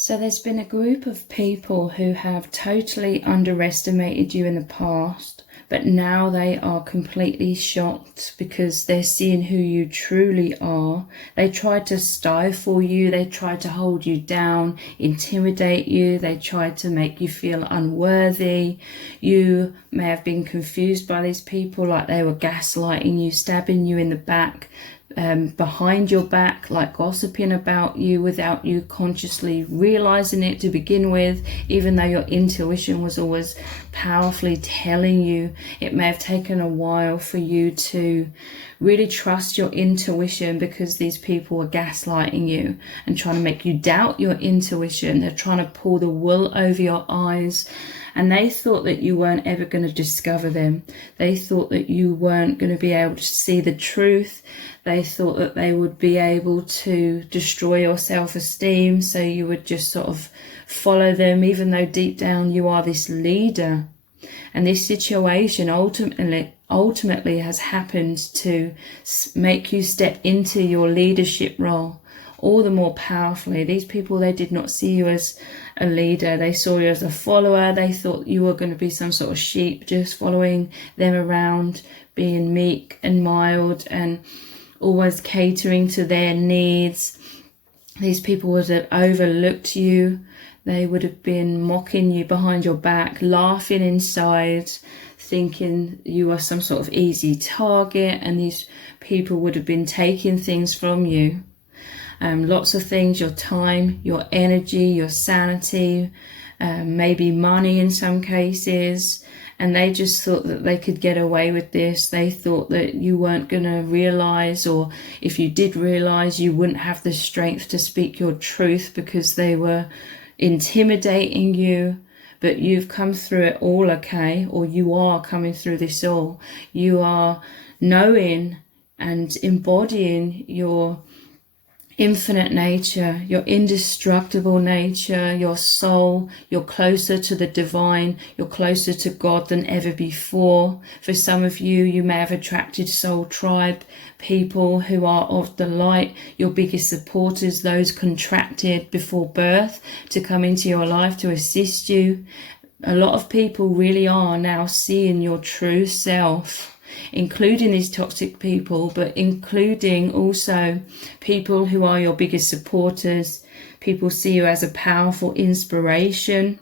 So there's been a group of people who have totally underestimated you in the past, but now they are completely shocked because they're seeing who you truly are. They tried to stifle you, they tried to hold you down, intimidate you, they tried to make you feel unworthy. You may have been confused by these people, like they were gaslighting you, stabbing you in the back, behind your back, like gossiping about you without you consciously realizing it to begin with, even though your intuition was always powerfully telling you. It may have taken a while for you to really trust your intuition because these people were gaslighting you and trying to make you doubt your intuition. They're trying to pull the wool over your eyes, and they thought that you weren't ever going to discover them. They thought that you weren't going to be able to see the truth. They thought that they would be able to destroy your self-esteem, so you would just sort of follow them, even though deep down you are this leader. And this situation ultimately has happened to make you step into your leadership role all the more powerfully. These people, they did not see you as a leader. They saw you as a follower. They thought you were going to be some sort of sheep, just following them around, being meek and mild and always catering to their needs. These people would have overlooked you. They would have been mocking you behind your back, laughing inside, thinking you were some sort of easy target, and these people would have been taking things from you. Lots of things: your time, your energy, your sanity, maybe money in some cases. And they just thought that they could get away with this. They thought that you weren't going to realize, or if you did realize, you wouldn't have the strength to speak your truth because they were intimidating you. But you've come through it all, okay? Or you are coming through this all. You are knowing and embodying your infinite nature, your indestructible nature, your soul. You're closer to the divine, you're closer to God than ever before. For some of you, you may have attracted soul tribe people who are of the light, your biggest supporters, those contracted before birth to come into your life to assist you. A lot of people really are now seeing your true self, including these toxic people, but including also people who are your biggest supporters. People see you as a powerful inspiration.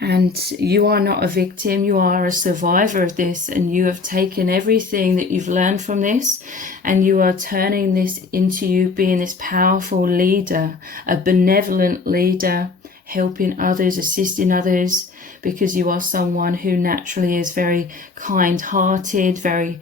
And you are not a victim, you are a survivor of this, and you have taken everything that you've learned from this and you are turning this into you being this powerful leader, a benevolent leader, helping others, assisting others, because you are someone who naturally is very kind-hearted, very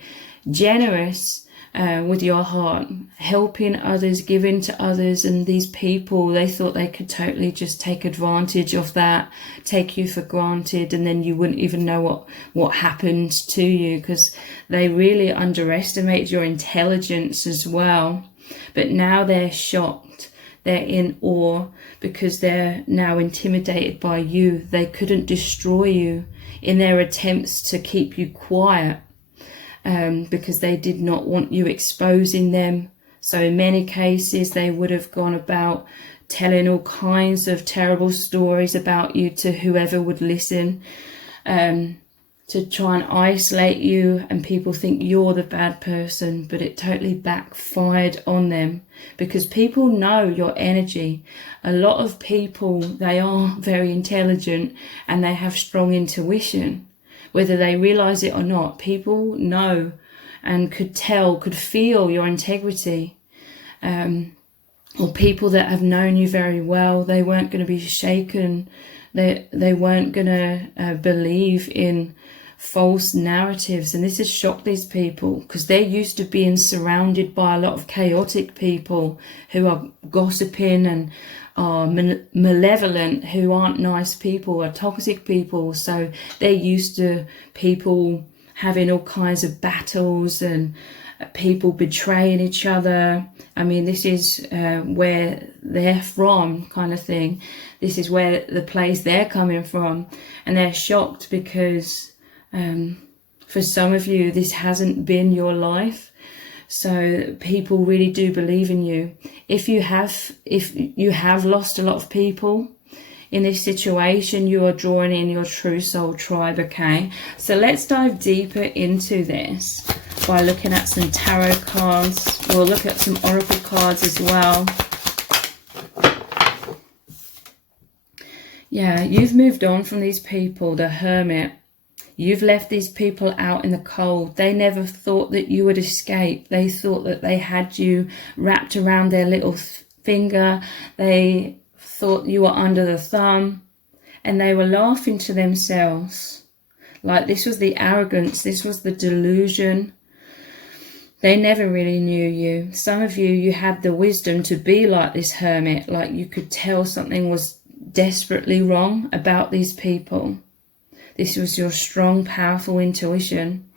generous with your heart, helping others, giving to others. And these people, they thought they could totally just take advantage of that, take you for granted, and then you wouldn't even know what happened to you, because they really underestimate your intelligence as well. But now they're shocked. They're in awe because they're now intimidated by you. They couldn't destroy you in their attempts to keep you quiet, because they did not want you exposing them. So in many cases, they would have gone about telling all kinds of terrible stories about you to whoever would listen, to try and isolate you, and people think you're the bad person, but it totally backfired on them because people know your energy. A lot of people, they are very intelligent and they have strong intuition. Whether they realize it or not, people know and could tell, could feel your integrity. Or people that have known you very well, they weren't going to be shaken. They weren't going to believe in false narratives. And this has shocked these people because they're used to being surrounded by a lot of chaotic people who are gossiping and are malevolent, who aren't nice people, are toxic people. So they're used to people having all kinds of battles and people betraying each other. I mean, this is where they're from, kind of thing. This is where the place they're coming from, and they're shocked because for some of you this hasn't been your life. So people really do believe in you. If you have lost a lot of people in this situation, you are drawing in your true soul tribe, okay? So let's dive deeper into this by looking at some tarot cards. We'll look at some oracle cards as well. Yeah, you've moved on from these people, the Hermit. You've left these people out in the cold. They never thought that you would escape. They thought that they had you wrapped around their little finger. They thought you were under the thumb. And they were laughing to themselves. Like this was the arrogance. This was the delusion. They never really knew you. Some of you, you had the wisdom to be like this Hermit. Like you could tell something was desperately wrong about these people. This was your strong, powerful intuition.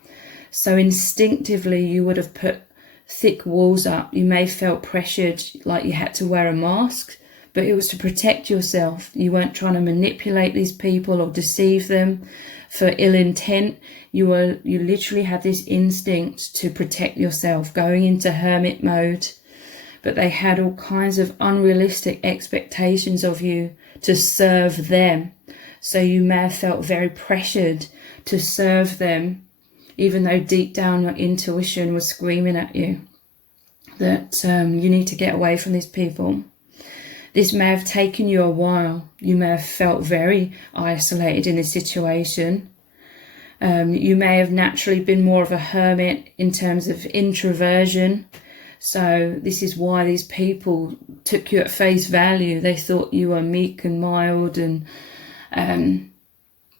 So instinctively, you would have put thick walls up. You may have felt pressured, like you had to wear a mask, but it was to protect yourself. You weren't trying to manipulate these people or deceive them for ill intent. You literally had this instinct to protect yourself, going into hermit mode. But they had all kinds of unrealistic expectations of you to serve them. So you may have felt very pressured to serve them, even though deep down your intuition was screaming at you that you need to get away from these people. This may have taken you a while. You may have felt very isolated in this situation. You may have naturally been more of a hermit in terms of introversion. So this is why these people took you at face value. They thought you were meek and mild and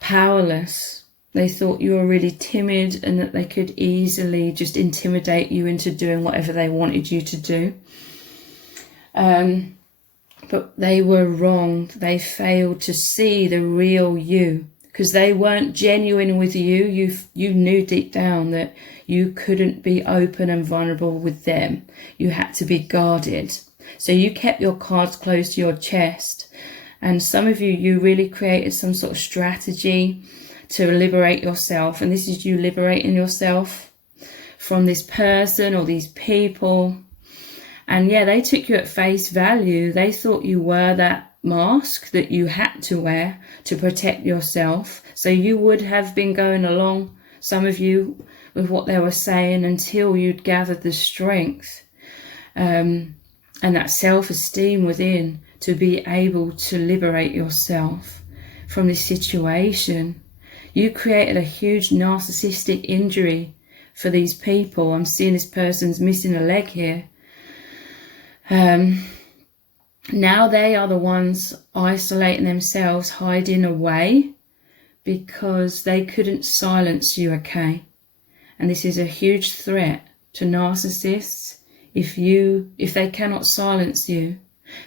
powerless. They thought you were really timid and that they could easily just intimidate you into doing whatever they wanted you to do. But they were wrong. They failed to see the real you because they weren't genuine with you. You knew deep down that you couldn't be open and vulnerable with them. You had to be guarded. So you kept your cards close to your chest. And some of you, you really created some sort of strategy to liberate yourself. And this is you liberating yourself from this person or these people. And yeah, they took you at face value. They thought you were that mask that you had to wear to protect yourself. So you would have been going along, some of you, with what they were saying until you'd gathered the strength and that self-esteem within to be able to liberate yourself from this situation. You created a huge narcissistic injury for these people. I'm seeing this person's missing a leg here. Now they are the ones isolating themselves, hiding away because they couldn't silence you, okay? And this is a huge threat to narcissists. If they cannot silence you,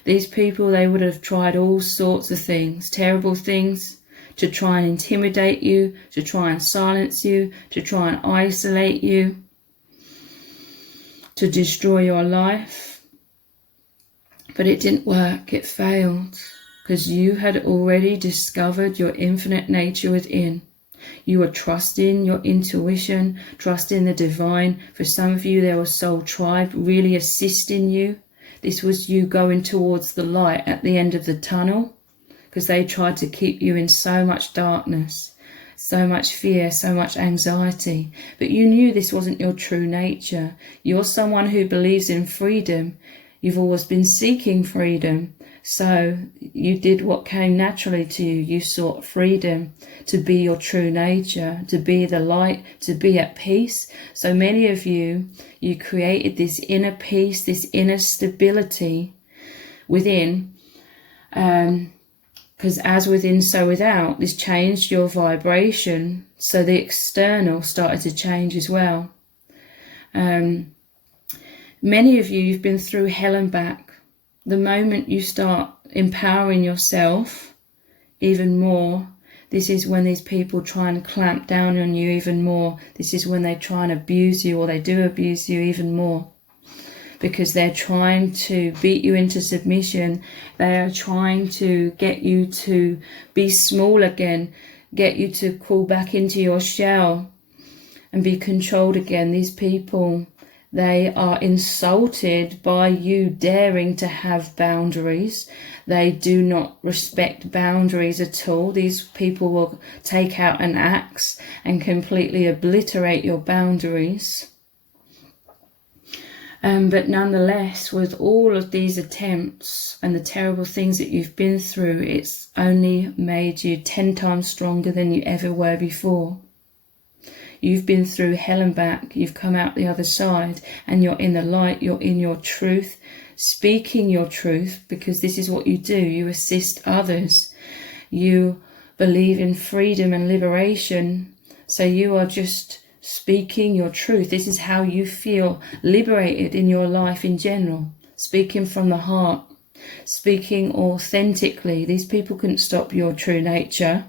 these people, they would have tried all sorts of things, terrible things, to try and intimidate you, to try and silence you, to try and isolate you, to destroy your life. But it didn't work, it failed, because you had already discovered your infinite nature within. You were trusting your intuition, trusting the divine. For some of you, there was soul tribe really assisting you. This was you going towards the light at the end of the tunnel, because they tried to keep you in so much darkness, so much fear, so much anxiety. But you knew this wasn't your true nature. You're someone who believes in freedom. You've always been seeking freedom. So you did what came naturally to you. You sought freedom to be your true nature, to be the light, to be at peace. So many of you, you created this inner peace, this inner stability within. Because as within, so without, this changed your vibration. So the external started to change as well. Many of you, you've been through hell and back. The moment you start empowering yourself even more, this is when these people try and clamp down on you even more. This is when they try and abuse you, or they do abuse you even more. Because they're trying to beat you into submission. They are trying to get you to be small again, get you to crawl back into your shell and be controlled again. These people, They are insulted by you daring to have boundaries. They do not respect boundaries at all. These people will take out an axe and completely obliterate your boundaries. But nonetheless, with all of these attempts and the terrible things that you've been through, it's only made you 10 times stronger than you ever were before. You've been through hell and back. You've come out the other side, and you're in the light. You're in your truth, speaking your truth, because this is what you do. You assist others. You believe in freedom and liberation. So you are just speaking your truth. This is how you feel liberated in your life in general. Speaking from the heart, speaking authentically. These people couldn't stop your true nature.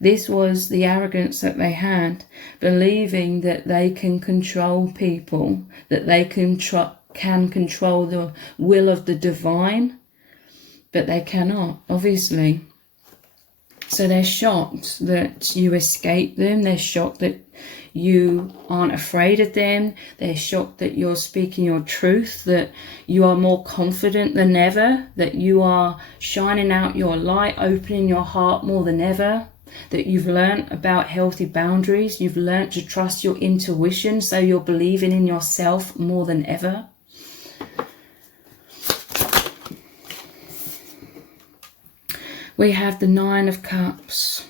This was the arrogance that they had, believing that they can control people, that they can control the will of the divine, but they cannot, obviously. So they're shocked that you escape them. They're shocked that you aren't afraid of them. They're shocked that you're speaking your truth, that you are more confident than ever, that you are shining out your light, opening your heart more than ever, that you've learned about healthy boundaries. You've learned to trust your intuition, so you're believing in yourself more than ever. We have the Nine of Cups.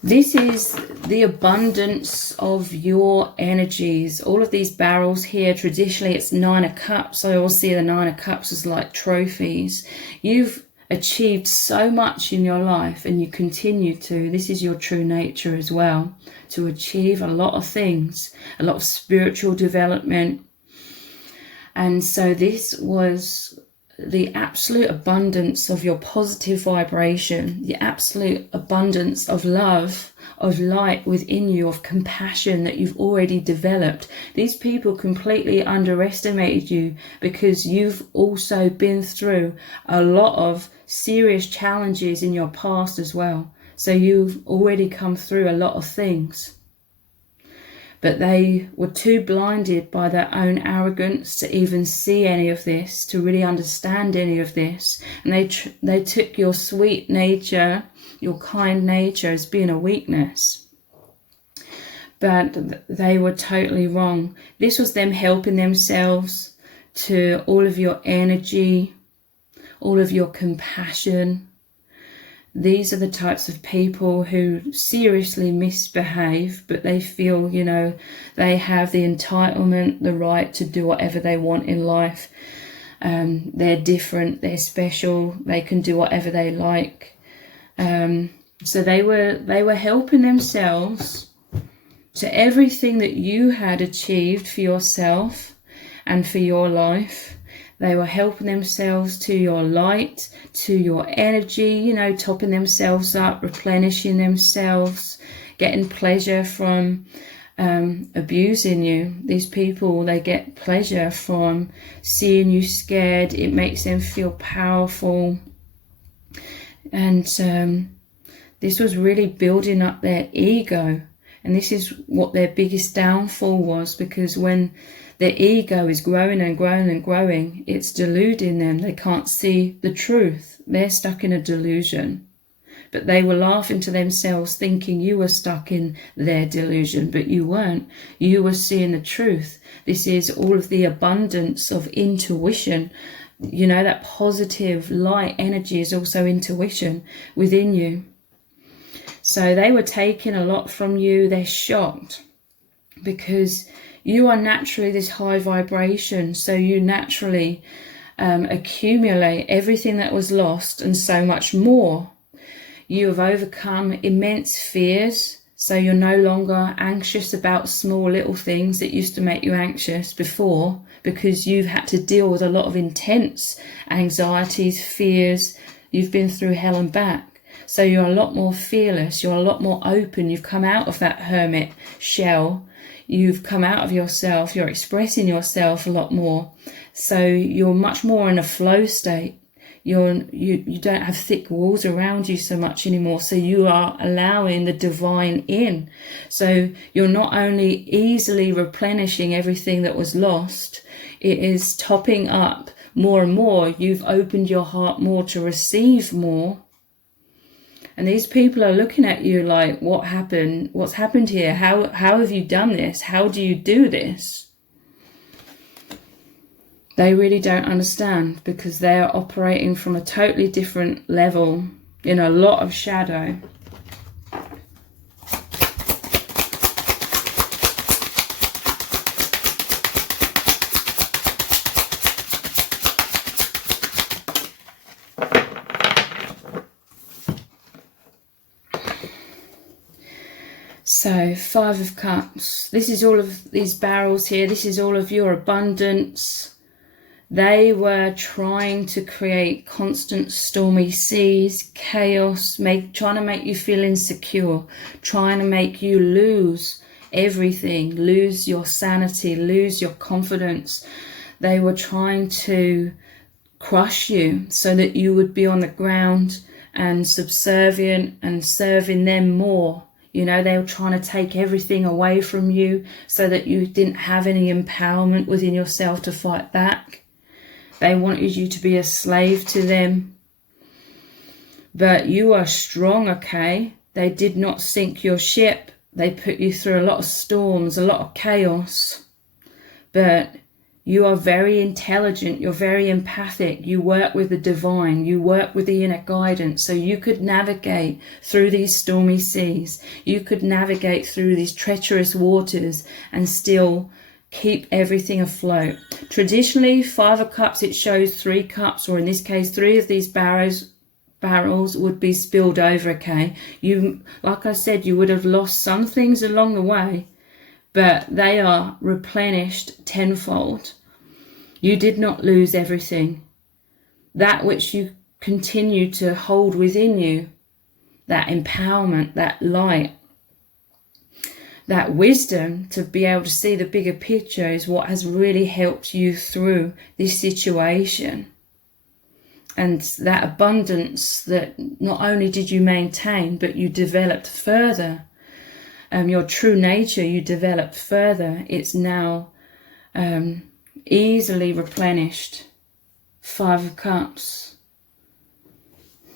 This is the abundance of your energies. All of these barrels here, traditionally it's Nine of Cups. I always see the Nine of Cups as like trophies. You've achieved so much in your life, and you continue to. This is your true nature as well, to achieve a lot of things, a lot of spiritual development. And so this was the absolute abundance of your positive vibration, the absolute abundance of love, of light within you, of compassion that you've already developed. These people completely underestimated you because you've also been through a lot of serious challenges in your past as well. So you've already come through a lot of things. But they were too blinded by their own arrogance to even see any of this, to really understand any of this. And they took your sweet nature, your kind nature, as being a weakness. But they were totally wrong. This was them helping themselves to all of your energy, all of your compassion. These are the types of people who seriously misbehave, but they feel, you know, they have the entitlement, the right to do whatever they want in life. They're different, they're special, they can do whatever they like. So they were helping themselves to everything that you had achieved for yourself and for your life. They were helping themselves to your light, to your energy, you know, topping themselves up, replenishing themselves, getting pleasure from abusing you. These people, they get pleasure from seeing you scared. It makes them feel powerful. And this was really building up their ego. And this is what their biggest downfall was, because when their ego is growing and growing and growing, it's deluding them. They can't see the truth. They're stuck in a delusion. But they were laughing to themselves, thinking you were stuck in their delusion, but you weren't. You were seeing the truth. This is all of the abundance of intuition. You know, that positive light energy is also intuition within you. So they were taking a lot from you. They're shocked because you are naturally this high vibration. So you naturally accumulate everything that was lost and so much more. You have overcome immense fears. So you're no longer anxious about small little things that used to make you anxious before, because you've had to deal with a lot of intense anxieties, fears. You've been through hell and back. So you're a lot more fearless, you're a lot more open. You've come out of that hermit shell. You've come out of yourself, you're expressing yourself a lot more. So you're much more in a flow state. you don't have thick walls around you so much anymore, so you are allowing the divine in. So you're not only easily replenishing everything that was lost, it is topping up more and more. You've opened your heart more to receive more. And these people are looking at you like, what happened? What's happened here? How have you done this? How do you do this? They really don't understand, because they are operating from a totally different level, in a lot of shadow. So, Five of Cups. This is all of these barrels here. This is all of your abundance. They were trying to create constant stormy seas, chaos, trying to make you feel insecure, trying to make you lose everything, lose your sanity, lose your confidence. They were trying to crush you so that you would be on the ground and subservient and serving them more. You know, they were trying to take everything away from you so that you didn't have any empowerment within yourself to fight back. They wanted you to be a slave to them. But you are strong, okay? They did not sink your ship. They put you through a lot of storms, a lot of chaos. But you are very intelligent. You're very empathic. You work with the divine. You work with the inner guidance. So you could navigate through these stormy seas. You could navigate through these treacherous waters and still keep everything afloat. Traditionally, Five of Cups, it shows 3 cups, or in this case, 3 of these barrels would be spilled over, okay? You, like I said, you would have lost some things along the way, but they are replenished tenfold. You did not lose everything. That which you continue to hold within you, that empowerment, that light, that wisdom to be able to see the bigger picture, is what has really helped you through this situation. And that abundance that not only did you maintain, but you developed further. Your true nature, you developed further. It's now easily replenished. Five of Cups.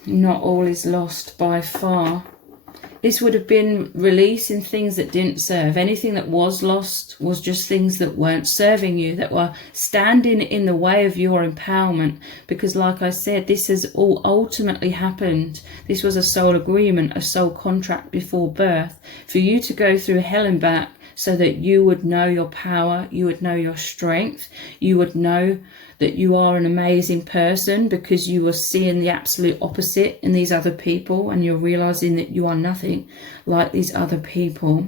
Not all is lost by far. This would have been releasing things that didn't serve. Anything that was lost was just things that weren't serving you, that were standing in the way of your empowerment. Because like I said, this has all ultimately happened. This was a soul agreement, a soul contract before birth, for you to go through hell and back so that you would know your power, you would know your strength, you would know that you are an amazing person, because you were seeing the absolute opposite in these other people, and you're realizing that you are nothing like these other people.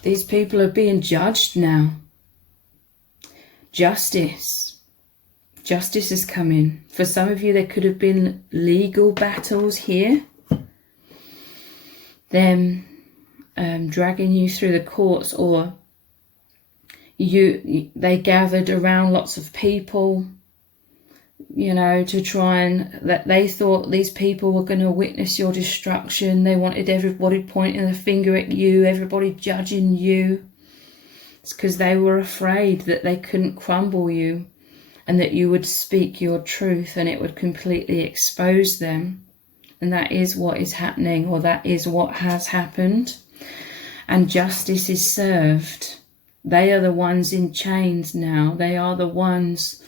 These people are being judged now. Justice. Justice is coming. For some of you, there could have been legal battles here. Them dragging you through the courts, or they gathered around lots of people, you know, to try and, that they thought these people were going to witness your destruction. They wanted everybody pointing the finger at you, everybody judging you. It's because they were afraid that they couldn't crumble you, and that you would speak your truth and it would completely expose them. And that is what is happening, or that is what has happened. And justice is served. They are the ones in chains now. They are the ones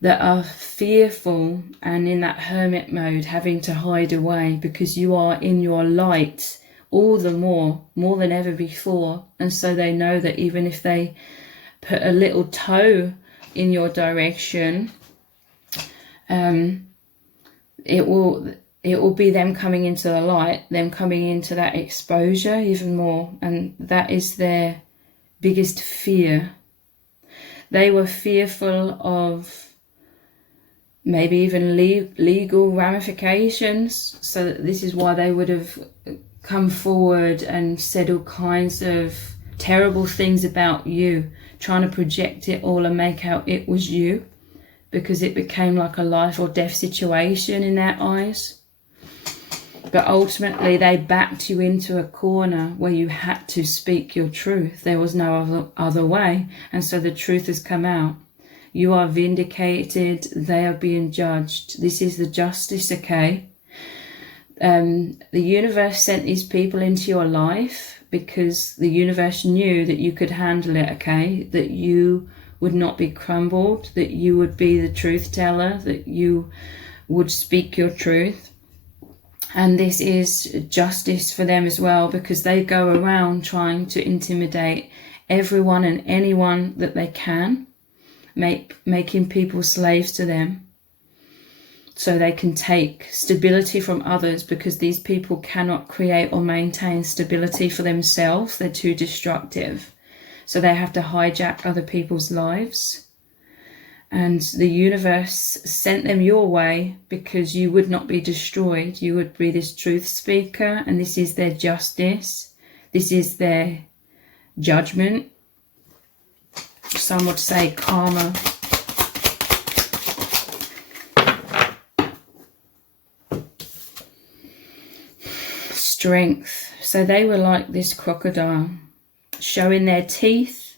that are fearful and in that hermit mode, having to hide away, because you are in your light all the more than ever before. And so they know that even if they put a little toe in your direction, it will be them coming into the light, them coming into that exposure even more. And that is their biggest fear. They were fearful of maybe even legal ramifications, so that this is why they would have come forward and said all kinds of terrible things about you, trying to project it all and make out it was you, because it became like a life or death situation in their eyes. But ultimately they backed you into a corner where you had to speak your truth. There was no other way. And so the truth has come out. You are vindicated. They are being judged. This is the justice, okay? The universe sent these people into your life because the universe knew that you could handle it, okay? That you would not be crumbled, that you would be the truth teller, that you would speak your truth. And this is justice for them as well, because they go around trying to intimidate everyone and anyone that they can, making people slaves to them, so they can take stability from others, because these people cannot create or maintain stability for themselves. They're too destructive. So they have to hijack other people's lives. And the universe sent them your way because you would not be destroyed. You would be this truth speaker, and this is their justice. This is their judgment. Some would say karma. Strength. So they were like this crocodile, showing their teeth,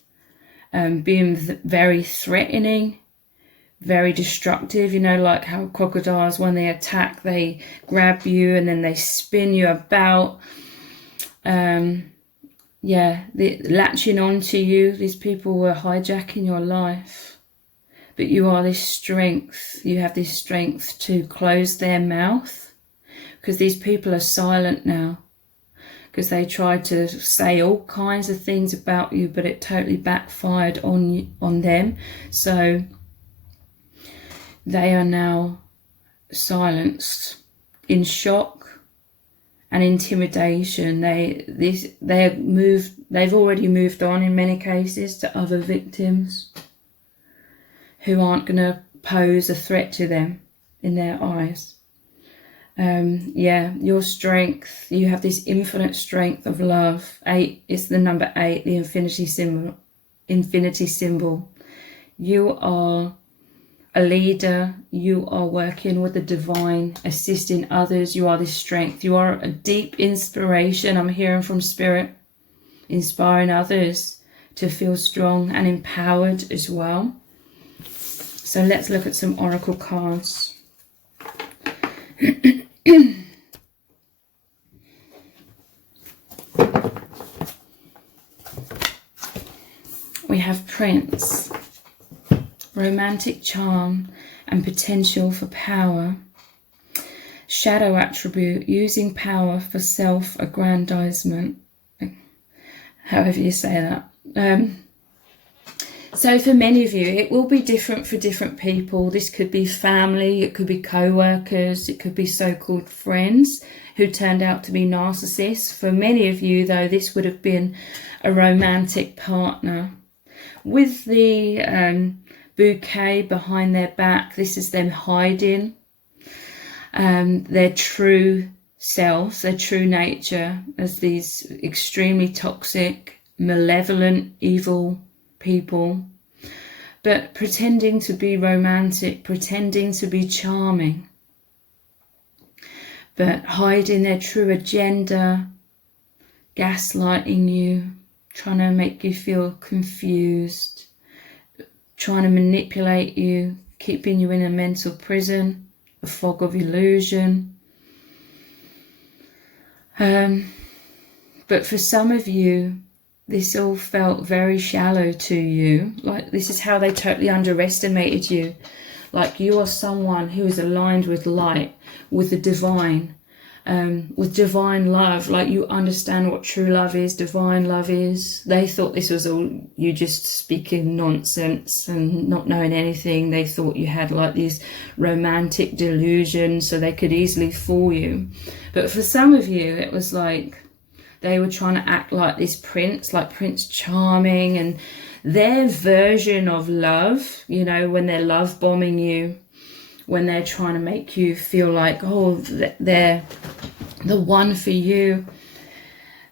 being very threatening, very destructive. You know, like how crocodiles, when they attack, they grab you and then they spin you about. Yeah, latching onto you. These people were hijacking your life. But you are this strength. You have this strength to close their mouth, because these people are silent now, because they tried to say all kinds of things about you, but it totally backfired on them. So they are now silenced in shock and intimidation. They've already moved on in many cases to other victims who aren't going to pose a threat to them in their eyes. Yeah, your strength, you have this infinite strength of love. 8 is the number 8, the infinity symbol. You are a leader. You are working with the divine, assisting others. You are this strength. You are a deep inspiration. I'm hearing from Spirit, inspiring others to feel strong and empowered as well. So let's look at some oracle cards. We have Prince, romantic charm and potential for power. Shadow attribute, using power for self-aggrandizement. However you say that. So for many of you, it will be different for different people. This could be family, it could be co-workers, it could be so-called friends who turned out to be narcissists. For many of you, though, this would have been a romantic partner. With the bouquet behind their back, this is them hiding their true selves, their true nature, as these extremely toxic, malevolent, evil people, but pretending to be romantic, pretending to be charming, but hiding their true agenda, gaslighting you, trying to make you feel confused, trying to manipulate you, keeping you in a mental prison, a fog of illusion. But for some of you, this all felt very shallow to you. Like this is how they totally underestimated you. Like you are someone who is aligned with light, with the divine, with divine love. Like you understand what true love is, divine love is. They thought this was all you just speaking nonsense and not knowing anything. They thought you had like these romantic delusions, so they could easily fool you. But for some of you, it was like they were trying to act like this prince, like Prince Charming, and their version of love, you know, when they're love bombing you, when they're trying to make you feel like, oh, they're the one for you.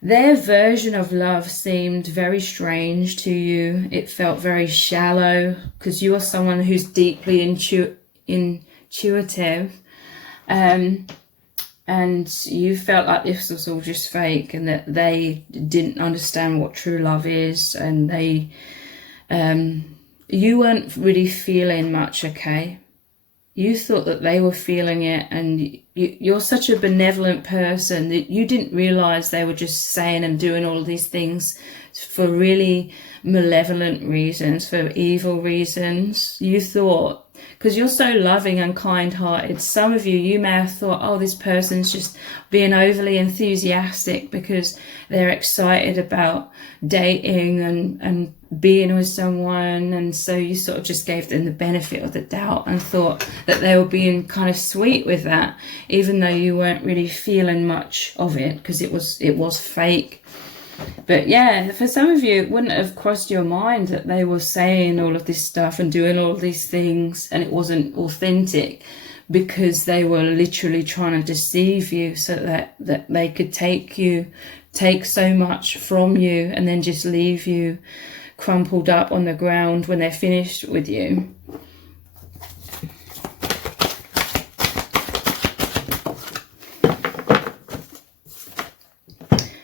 Their version of love seemed very strange to you. It felt very shallow because you are someone who's deeply intuitive. And you felt like this was all just fake and that they didn't understand what true love is, and you weren't really feeling much, okay? You thought that they were feeling it, and you're such a benevolent person that you didn't realize they were just saying and doing all these things for really malevolent reasons, for evil reasons. You thought, because you're so loving and kind-hearted, some of you may have thought, oh, this person's just being overly enthusiastic because they're excited about dating and being with someone, and so you sort of just gave them the benefit of the doubt and thought that they were being kind of sweet with that, even though you weren't really feeling much of it because it was fake. But yeah, for some of you, it wouldn't have crossed your mind that they were saying all of this stuff and doing all of these things and it wasn't authentic, because they were literally trying to deceive you so that they could take so much from you and then just leave you crumpled up on the ground when they're finished with you.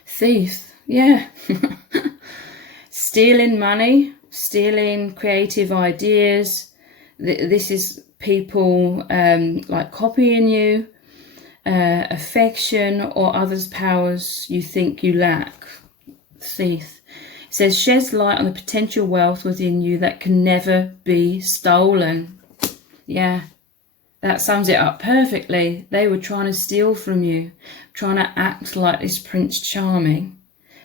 Thief. Yeah. Stealing money, stealing creative ideas. This is people like copying you, affection or others' powers you think you lack. Thief. It says, sheds light on the potential wealth within you that can never be stolen. Yeah. That sums it up perfectly. They were trying to steal from you, trying to act like this Prince Charming.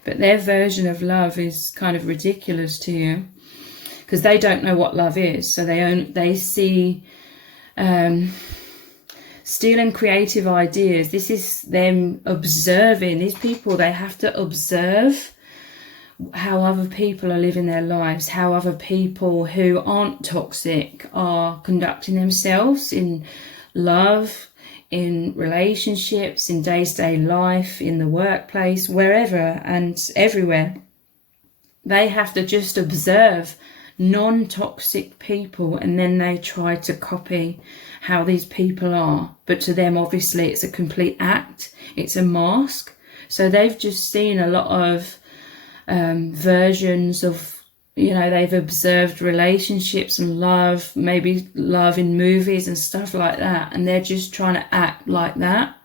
But their version of love is kind of ridiculous to you because they don't know what love is. So they see stealing creative ideas. This is them observing. These people, they have to observe how other people are living their lives, how other people who aren't toxic are conducting themselves in love, in relationships, in day-to-day life, in the workplace, wherever and everywhere. They have to just observe non-toxic people and then they try to copy how these people are. But to them, obviously, it's a complete act. It's a mask. So they've just seen a lot of versions of, they've observed relationships and love, maybe love in movies and stuff like that, and they're just trying to act like that.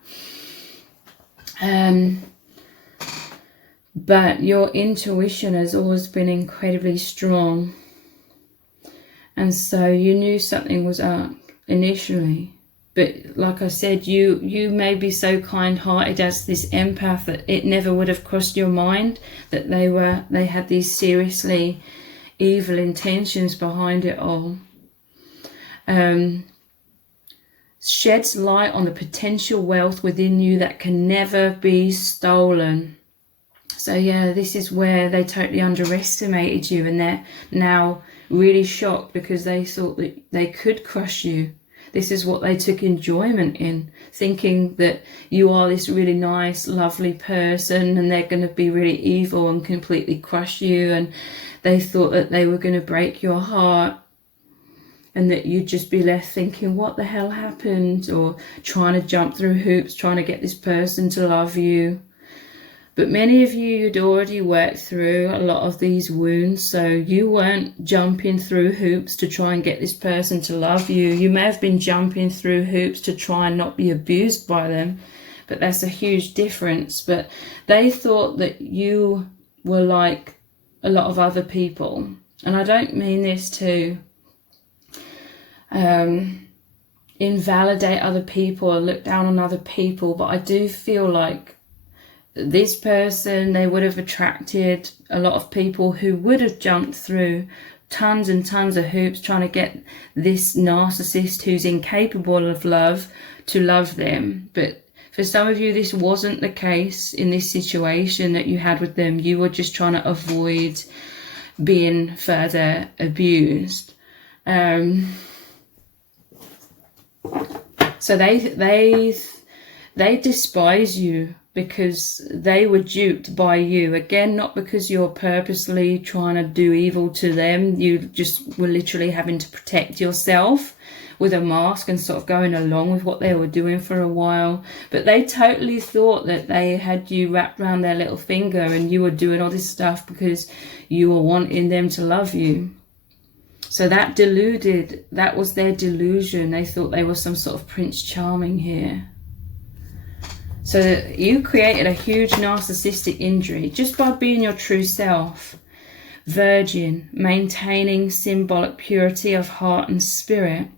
But your intuition has always been incredibly strong, and so you knew something was up initially. But like I said, you may be so kind-hearted as this empath that it never would have crossed your mind that they had these seriously evil intentions behind it all. Sheds light on the potential wealth within you that can never be stolen. So yeah, this is where they totally underestimated you, and they're now really shocked because they thought that they could crush you. This is what they took enjoyment in, thinking that you are this really nice, lovely person and they're going to be really evil and completely crush you. And they thought that they were going to break your heart and that you'd just be left thinking, what the hell happened? Or trying to jump through hoops, trying to get this person to love you. But many of you'd already worked through a lot of these wounds, so you weren't jumping through hoops to try and get this person to love you. You may have been jumping through hoops to try and not be abused by them, but that's a huge difference. But they thought that you were like a lot of other people. And I don't mean this to invalidate other people or look down on other people, but I do feel like this person, they would have attracted a lot of people who would have jumped through tons and tons of hoops trying to get this narcissist who's incapable of love to love them. But for some of you, this wasn't the case in this situation that you had with them. You were just trying to avoid being further abused. So they despise you. because they were duped by you. Again, not because you're purposely trying to do evil to them. You just were literally having to protect yourself with a mask and sort of going along with what they were doing for a while. But they totally thought that they had you wrapped around their little finger and you were doing all this stuff because you were wanting them to love you. So that was their delusion. They thought they were some sort of Prince Charming here. So you created a huge narcissistic injury just by being your true self. Virgin, maintaining symbolic purity of heart and spirit.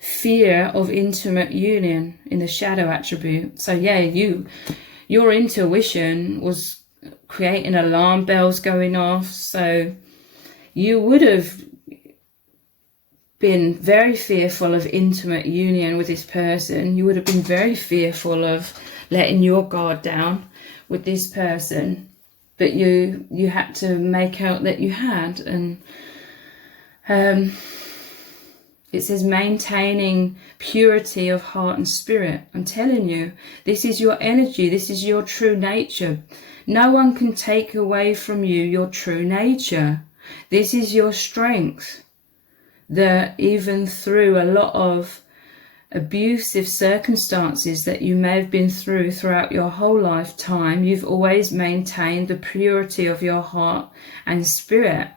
Fear of intimate union in the shadow attribute. So yeah, your intuition was creating alarm bells going off. So you would have been very fearful of intimate union with this person. You would have been very fearful of letting your guard down with this person. But you had to make out that you had. And it says maintaining purity of heart and spirit. I'm telling you, this is your energy. This is your true nature. No one can take away from you your true nature. This is your strength. That even through a lot of abusive circumstances that you may have been through throughout your whole lifetime, you've always maintained the purity of your heart and spirit.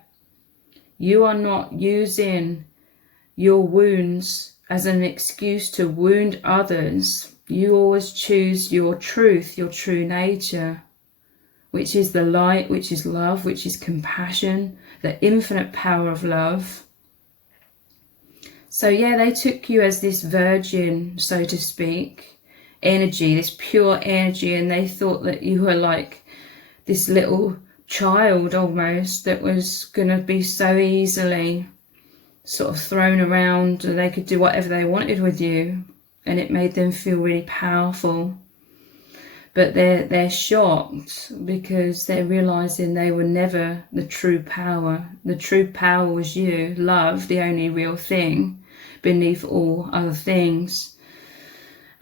You are not using your wounds as an excuse to wound others. You always choose your truth, your true nature, which is the light, which is love, which is compassion, the infinite power of love. So yeah, they took you as this virgin, so to speak, energy, this pure energy, and they thought that you were like this little child almost that was going to be so easily sort of thrown around and they could do whatever they wanted with you, and it made them feel really powerful. But they're shocked because they're realizing they were never the true power. The true power was you, love, the only real thing beneath all other things.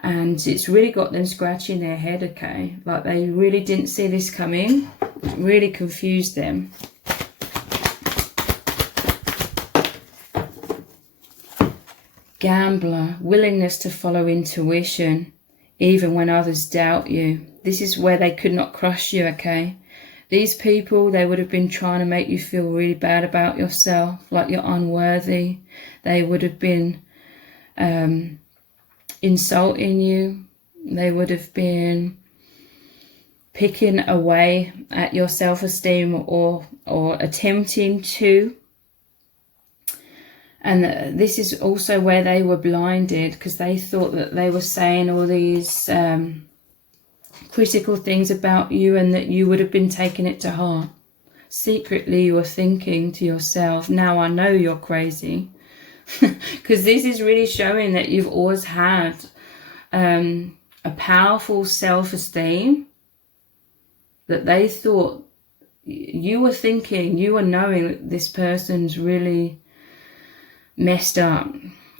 And it's really got them scratching their head, okay? Like they really didn't see this coming. It really confused them. Gambler, willingness to follow intuition, even when others doubt you. This is where they could not crush you, okay? These people, they would have been trying to make you feel really bad about yourself, like you're unworthy. They would have been insulting you. They would have been picking away at your self-esteem or attempting to. And this is also where they were blinded, because they thought that they were saying all these critical things about you and that you would have been taking it to heart. Secretly, you were thinking to yourself, now I know you're crazy. Because this is really showing that you've always had a powerful self-esteem, that they thought you were thinking, you were knowing that this person's really messed up,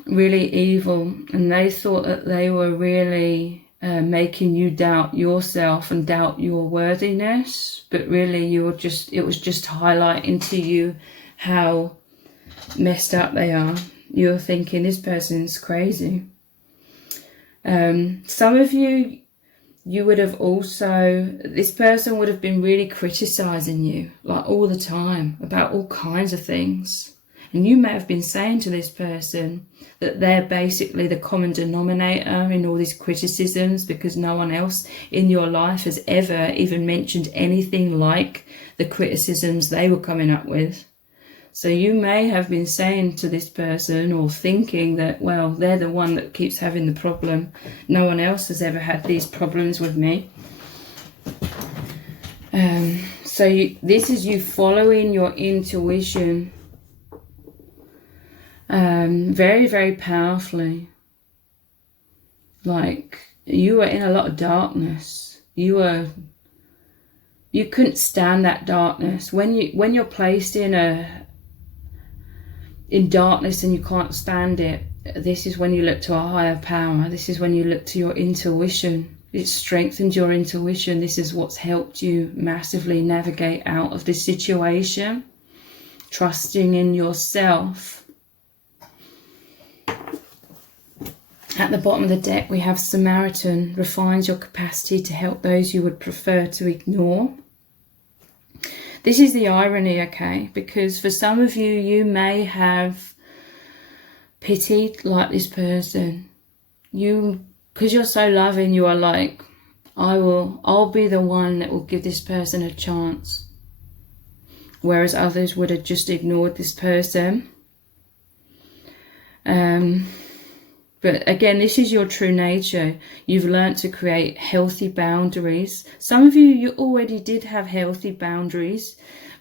really evil, and they thought that they were really making you doubt yourself and doubt your worthiness. But really it was just highlighting to you how messed up they are. You're thinking this person's crazy. Some of you would have also, this person would have been really criticizing you like all the time about all kinds of things. And you may have been saying to this person that they're basically the common denominator in all these criticisms, because no one else in your life has ever even mentioned anything like the criticisms they were coming up with. So you may have been saying to this person or thinking that, well, they're the one that keeps having the problem. No one else has ever had these problems with me. This is you following your intuition very, very powerfully. Like you were in a lot of darkness. You couldn't stand that darkness. When you're placed in darkness and you can't stand it, this is when you look to a higher power. This is when you look to your intuition. It's strengthened your intuition. This is what's helped you massively navigate out of this situation. Trusting in yourself. At the bottom of the deck, we have Samaritan. Refines your capacity to help those you would prefer to ignore. This is the irony, okay? Because for some of you, you may have pitied like this person. Because you're so loving, you are like, I'll be the one that will give this person a chance. Whereas others would have just ignored this person. But again, this is your true nature. You've learned to create healthy boundaries. Some of you already did have healthy boundaries,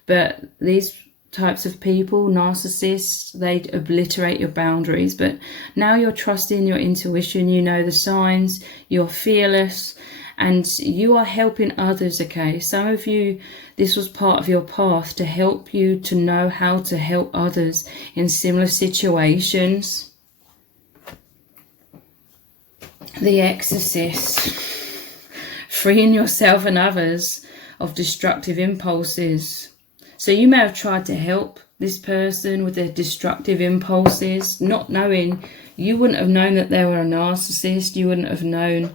but these types of people, narcissists, they obliterate your boundaries. But now you're trusting your intuition. You know the signs. You're fearless. And you are helping others, okay? Some of you, this was part of your path to help you to know how to help others in similar situations. The Exorcist. Freeing yourself and others of destructive impulses. So you may have tried to help this person with their destructive impulses, not knowing. You wouldn't have known that they were a narcissist. You wouldn't have known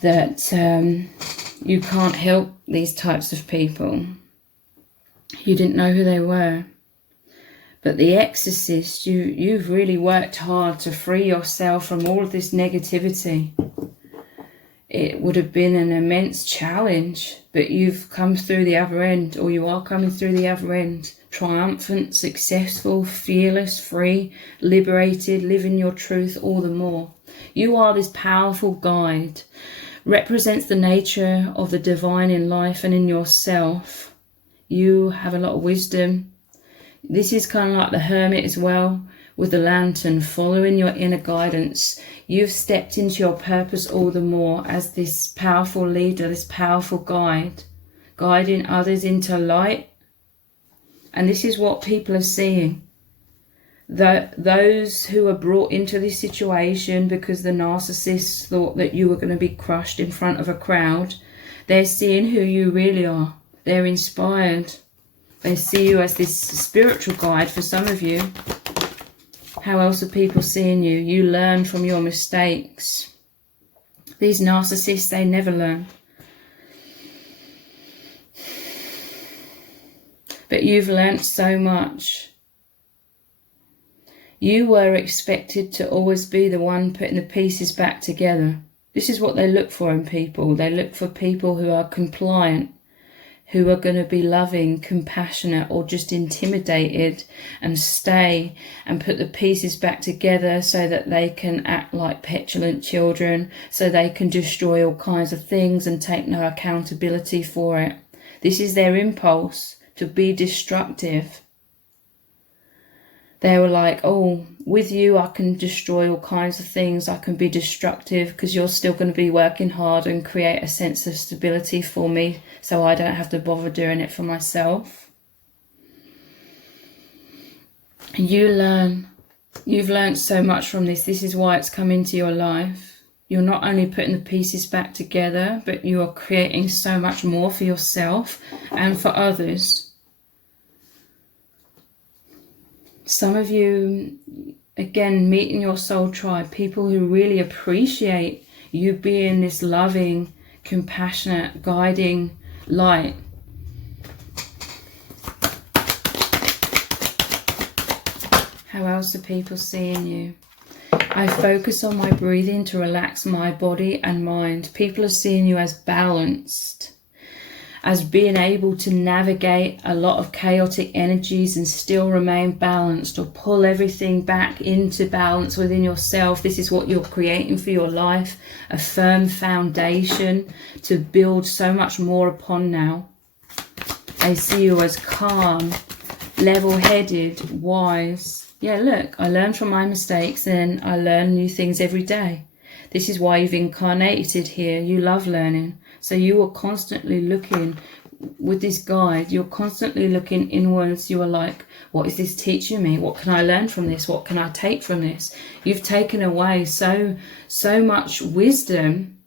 that you can't help these types of people. You didn't know who they were. But the Exorcist, you've really worked hard to free yourself from all of this negativity. It would have been an immense challenge, but you've come through the other end, or you are coming through the other end. Triumphant, successful, fearless, free, liberated, living your truth all the more. You are this powerful guide. Represents the nature of the divine in life and in yourself. You have a lot of wisdom. This is kind of like the Hermit as well, with the lantern, following your inner guidance. You've stepped into your purpose all the more as this powerful leader, this powerful guide, guiding others into light. And this is what people are seeing. Those who are brought into this situation because the narcissists thought that you were going to be crushed in front of a crowd, they're seeing who you really are. They're inspired. They see you as this spiritual guide for some of you. How else are people seeing you? You learn from your mistakes. These narcissists, they never learn. But you've learnt so much. You were expected to always be the one putting the pieces back together. This is what they look for in people. They look for people who are compliant, who are going to be loving, compassionate, or just intimidated and stay and put the pieces back together so that they can act like petulant children, so they can destroy all kinds of things and take no accountability for it. This is their impulse, to be destructive. They were like, oh, with you I can destroy all kinds of things. I can be destructive because you're still going to be working hard and create a sense of stability for me so I don't have to bother doing it for myself. You learn. You've learned so much from this. This is why it's come into your life. You're not only putting the pieces back together, but you are creating so much more for yourself and for others. Some of you, again, meeting your soul tribe, people who really appreciate you being this loving, compassionate, guiding light. How else are people seeing you? I focus on my breathing to relax my body and mind. People are seeing you as balanced, as being able to navigate a lot of chaotic energies and still remain balanced, or pull everything back into balance within yourself. This is what you're creating for your life, a firm foundation to build so much more upon now. I see you as calm, level-headed, wise. Yeah, look, I learn from my mistakes and I learn new things every day. This is why you've incarnated here. You love learning. So you are constantly looking with this guide. You're constantly looking inwards. You are like, what is this teaching me? What can I learn from this? What can I take from this? You've taken away so much wisdom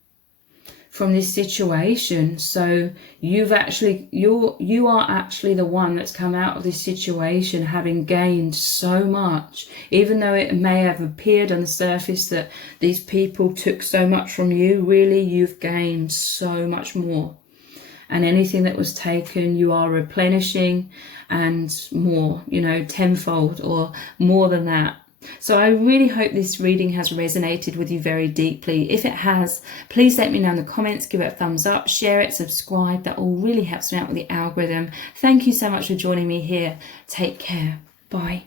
from this situation. So you are actually the one that's come out of this situation having gained so much, even though it may have appeared on the surface that these people took so much from you. Really, you've gained so much more, and anything that was taken, you are replenishing, and more, you know, tenfold or more than that. So I really hope this reading has resonated with you very deeply. If it has, please let me know in the comments, give it a thumbs up, share it, subscribe. That all really helps me out with the algorithm. Thank you so much for joining me here. Take care. Bye.